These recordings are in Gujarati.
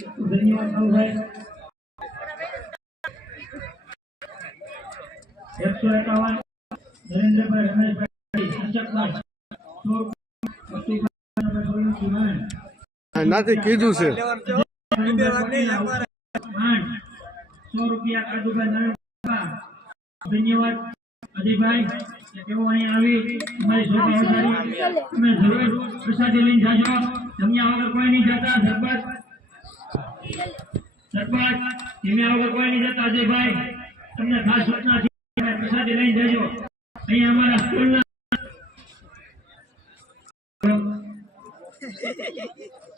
धन्यवाद भाई 151 नरेंद्रभाई रमेशभाई शिक्षकભાઈ નાથી કીધું છે 100 રૂપિયા કાદુભાઈ નારાયણ ધન્યવાદ અજયભાઈ તેઓ અહીં આવી અમારી શોભાયાત્રા તમે જરૂર પ્રસાદી લઈને જાજો જમ્યા વગર કોઈ નહીં જતા સરપંચ જમ્યા વગર કોઈ નહીં જતા અજયભાઈ તમને ખાસ સૂચના છે પ્રસાદી લઈને જજો અહીં અમારા સ્કૂલના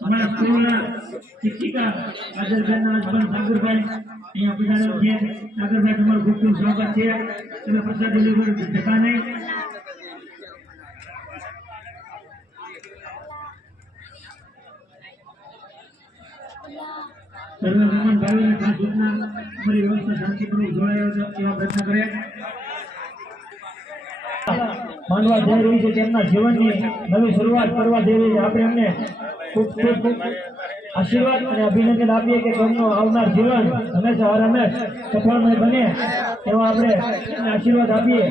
हमारा स्कूल शिक्षिका आदरबेन हसबंड सागरभाई अहीं पधारेल छे सागरभाई तुम्हाરું ખૂબ ખૂબ સ્વાગત છે તમે પ્રસાદ ડિલિવર જતા નહીં સર્વે મહેમાન ભાઈઓને ખાસ સૂચના અમારી વ્યવસ્થા શાંતિપૂર્વક જોડાયો એવા પ્રયત્ન કરે માનવા જઈ રહી છે તેમના જીવનની નવી શરૂઆત કરવા જઈ રહી છે આપણે એમને ખૂબ ખૂબ આશીર્વાદ અને અભિનંદન આપીએ કે તેમનું આવનાર જીવન હંમેશા હર હંમેશ સફળમય બને એવા આપણે આશીર્વાદ આપીએ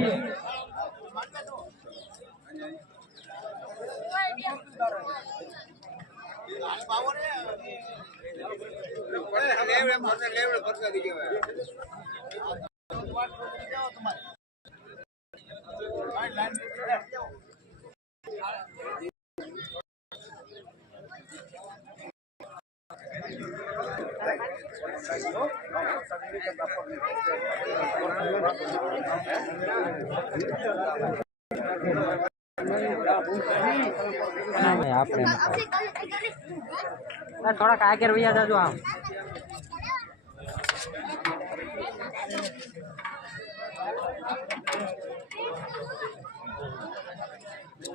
થોડા આગળ વૈયા જાજો આમ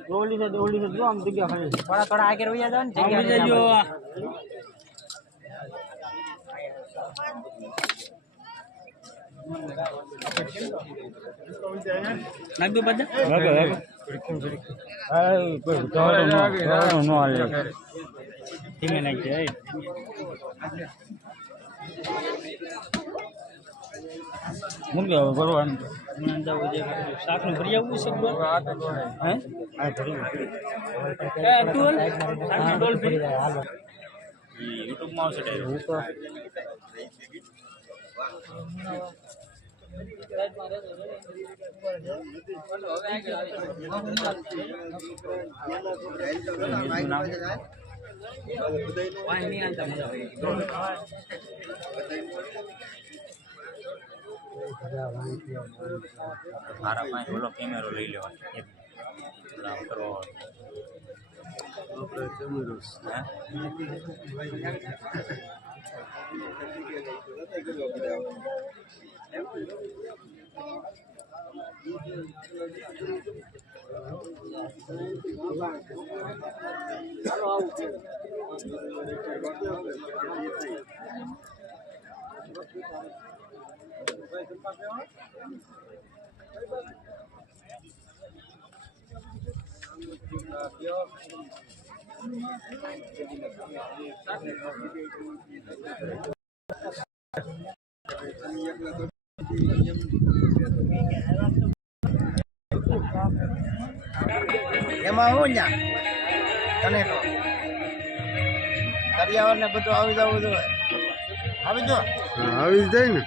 દોડી છે જો આમ જગ્યા ખાલી થોડા થોડા આગળ વૈયા જાવ ને જગ્યા જો નાખ દો બધા ધીમે નાખજે મૂકી હવે ભરવાનું શાકનું ભરી આવવું છે યુટ્યુબમાં આવશે મારા પાસે ઓલો કેમેરો લઈ લેવાનો કરવો એમાં હું ન્યા તને તો કરિયાવર ને બધું આવી જવું જોઈએ આવી જો આવી જાય ને